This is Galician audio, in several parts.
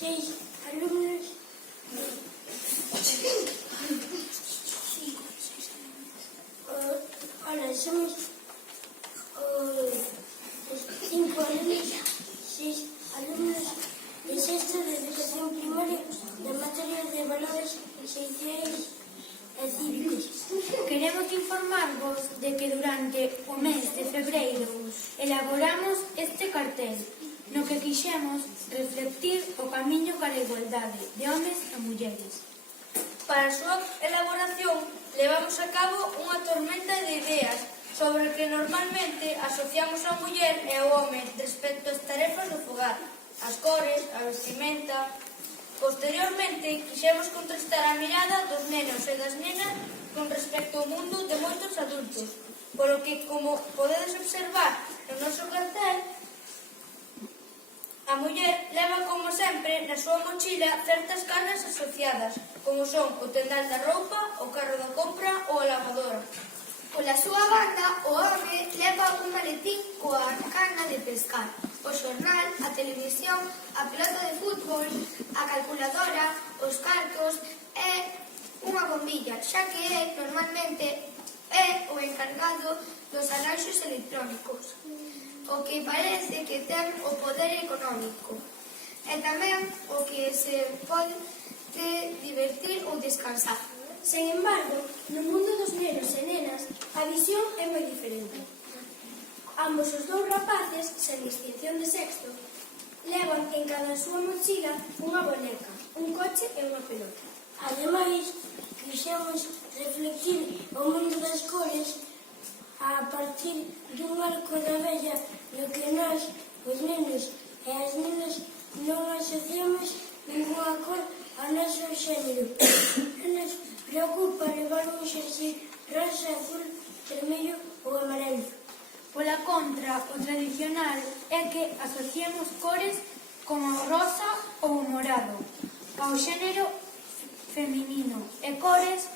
6 alumnos. Hola, somos 5 alumnos, 6 alumnos de sexto de educación primaria da materia de valores sociais e cívicos. Queremos informarvos de que durante o mes de febreiro elaboramos este cartel no que quixemos reflectir o camiño cara a igualdade de homes e mulleres. Para a súa elaboración levamos a cabo unha tormenta de ideas sobre o que normalmente asociamos a muller e ao home respecto ás tarefas do fogar, as cores, a vestimenta. Posteriormente, quixemos contrastar a mirada dos nenos e das nenas con respecto ao mundo de moitos adultos, polo que, como podedes observar no noso cartel, a muller leva, como sempre, na súa mochila certas cargas asociadas, como son o tendal da roupa, o carro da compra ou a lavadora. Pola súa banda, o home leva un maletín coa cana de pescar, o xornal, a televisión, a pelota de fútbol, a calculadora, os cartos e unha bombilla, xa que normalmente é o encargado dos arranxos electrónicos, o que parece que ten o poder económico, e tamén o que se pode divertir ou descansar. Sen embargo, no mundo dos nenos e nenas, a visión é moi diferente. Ambos os dous rapaces, sen distinción de sexo, levan en cada súa mochila unha boneca, un coche e unha pelota. Ademais, quixemos reflectir o mundo das cores a partir dun arco da vella no que nós, os nenos e as nenas, non asociamos ninguna cor ao noso xénero. Nos preocupa levar un xersei rosa, azul, vermello ou amarelo. Pola contra, o tradicional é que asociemos cores como o rosa ou o morado ao xénero feminino e cores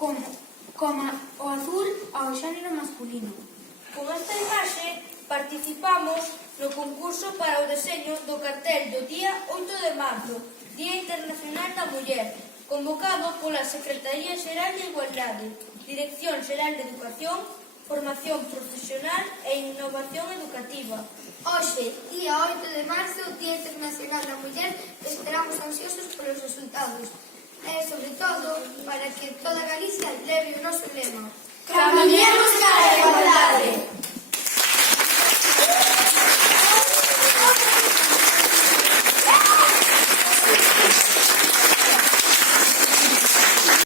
como o azul ao xénero masculino. Con esta imaxe participamos no concurso para o deseño do cartel do día 8 de marzo, Día Internacional da Muller, convocado pola Secretaría Xeral de Igualdade, Dirección Xeral de Educación, Formación Profesional e Innovación Educativa. Hoxe, día 8 de marzo, Día Internacional da Muller, esperamos ansiosos polos resultados e, sobre todo, para que toda Galicia leve o noso lema. Camiñemos cara a